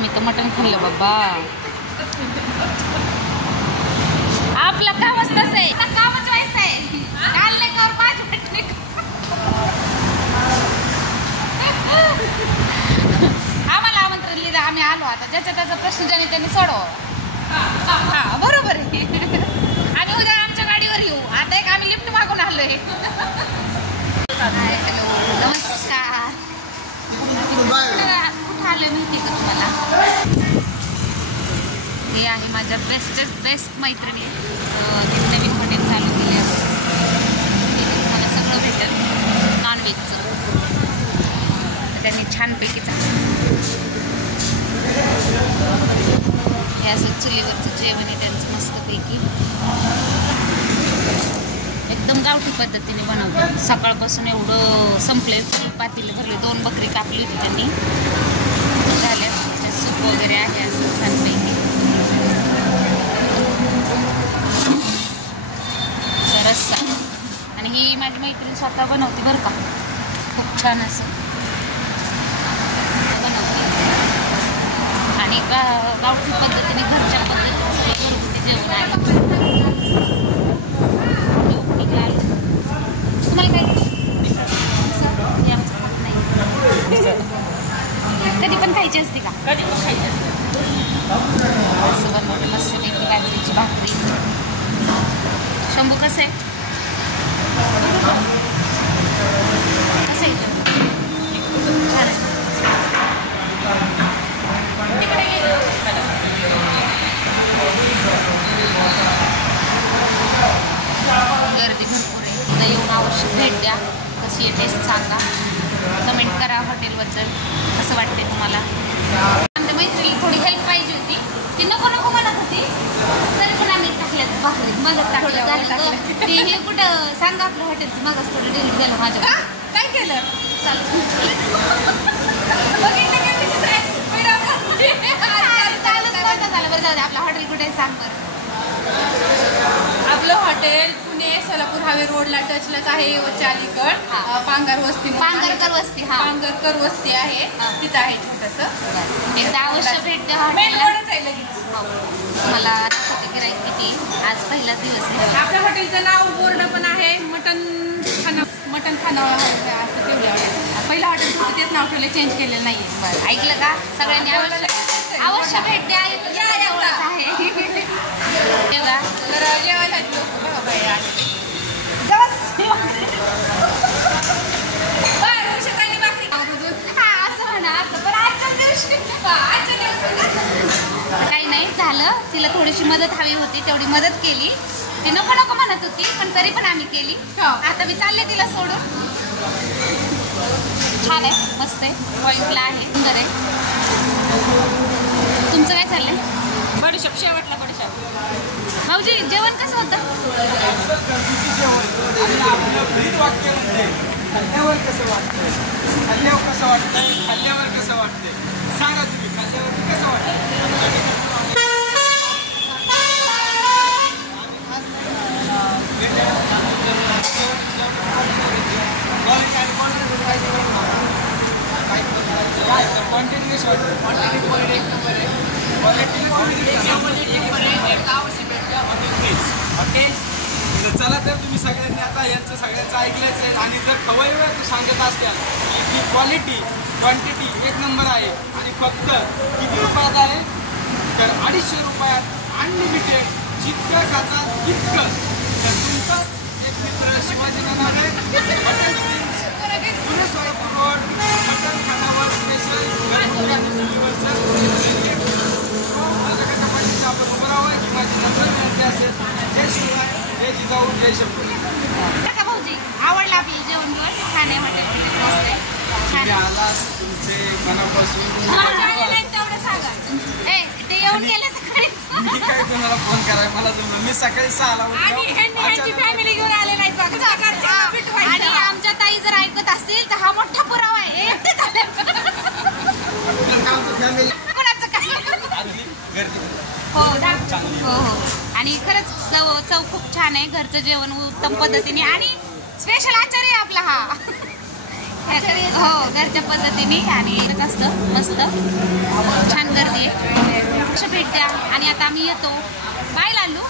आम्ही तर मटण खाल्लं बाबा. आपलं कामच तसं आहे, कामच व्हायचं आहे. काढले का माझी भेटणे आम्हाला आमंत्रण लिहिलं, आम्ही आलो. आता ज्याचा त्याचा प्रश्न ज्याने त्यांनी सोडव. हा बरोबर आहे. आणि उद्या आमच्या गाडीवर येऊ. आता एक आम्ही लिफ्ट मागून आलोय. हॅलो नमस्कार. कुठं आलं माहिती का तुम्हाला? हे आहे माझ्या बेस्ट मैत्रिणी. एक नवीन हॉटेल चालू केली आहे. तिथे तुम्हाला सगळं भेटेल नॉनव्हेजचं. त्यांनी छानपैकी हे असं चुलीवरचं जेवण आहे त्यांचं मस्तपैकी. एकदम गावठी पद्धतीने बनवतात. सकाळपासून एवढं संपले, पातेले भरले. 2 बकरी कापली होती त्यांनी, झाल्या. सूप वगैरे आहे असं छानपैकी. रस्सा. आणि ही माझी मैत्रीण स्वतः बनवते बरं का. खूप छान असं बनवते. आणि गावठी पद्धतीने घरच्या पद्धतीने घरगुती जेवण आहे. तुम्हाला काय कधी पण खायची असते का? कधी पण खायची असते. असं बनवते मस्तपैकी बाजरीची भाकरी. शंभू कसं आहे? कसं आहे? छान आहे. गर्दी भरपूर आहे. उद्या येऊन अवश्य भेट द्या. कशी आहे टेस्ट सांगा. कमेंट करा हॉटेलबद्दल कसं वाटते तुम्हाला. आमच्या मैत्रिणीला थोडी हेल्प पाहिजे होती. ती नको म्हणत होती, तरी पण आम्ही टाकल्यात भाकरी. मगच टाकलं झालं. ते हे कुठं सांगा आपलं हॉटेलचं. मगच थोडं डिलीट झालं माझ्या. काय केलं? चालू झालं. बरं जाऊ दे. आपलं हॉटेल कुठे सांग बरं. आपलं हॉटेल पुणे सोलापूर हायवे रोडला टचलाच आहे. वरच्या अलीकड पांगरकर वस्ती. पांगरकर वस्ती आहे. तिथं आहे छोटंसं. एकदा अवश्य भेट द्या. मेन रोडच आहे लगेच. मला गिराईक किती. आज पहिलाच दिवस आहे. आपल्या हॉटेलचं नाव बोर्ड पण आहे. मटन खाना असं ठेवलं. पहिलं हॉटेल होतं तेच नाव ठेवलं, चेंज केलेलं नाही. बरं ऐकलं का सगळ्यांनी? अवश्य भेट द्या. आहे तर जेवायला काही नाही झालं. तिला थोडीशी मदत हवी होती, तेवढी मदत केली. ती नको म्हणत होती, पण तरी पण आम्ही केली. आता मी चालले तिला सोडून. छान आहे, मस्त आहे, पॉईंटला आहे, सुंदर आहे. तुमचं काय चाललंय? बडीशॉप शेवटला बडीशॉप. भाऊजी जेवण कसं होतं? खाल्ल्यावर कसं वाटतंय सांगा तुम्ही. खाल्ल्यावर कसं वाटतं? क्वांटिटी कशी वाटते? क्वांटिटी एक नंबर आहे. ओके. चला तर तुम्ही सगळ्यांनी आता यांचं सगळ्यांचं ऐकलंच आहे. आणि जर खवय वेळ सांगत असत्याल की क्वांटिटी एक नंबर आहे आणि फक्त किती रुपयात आहे तर 250 रुपयात अनलिमिटेड. जितकं खाता तितकं. तर तुमचाच एक मित्र Shivaji Nanare hotel prince Pune Solapur road mutton खानावर स्पेशल घरगुती आणि चुलीवरचं आपण उभं राहावं की माझी नंबर विनंती असेल. जय शिवराय, जय जिजाऊ, जय शंभू. का भाऊजी आवडलं आपलं जेवण? घेऊन छान आहे हॉटेल. मस्त आहे. तुम्ही आलास तुमचे मनापासून तेवढं सांगा. ते येऊन गेले सकाळी. मी काय तुम्हाला फोन कराय मला जमलं. मी सकाळी 6ला ह्यांची फॅमिली घेऊन आले नाही. आणि आमच्या ताई जर ऐकत असतील तर हा मोठा पुरावा आहे. कोणाचं काय? हो. आणि खरंच चव खूप छान आहे. घरचं जेवण उत्तम पद्धतीने. आणि स्पेशल आचार्य आपला हा हो घरच्या पद्धतीने आणि असतं मस्त छान गर्दी आहे. भेट द्या आणि आता आम्ही येतो. बाय लालू.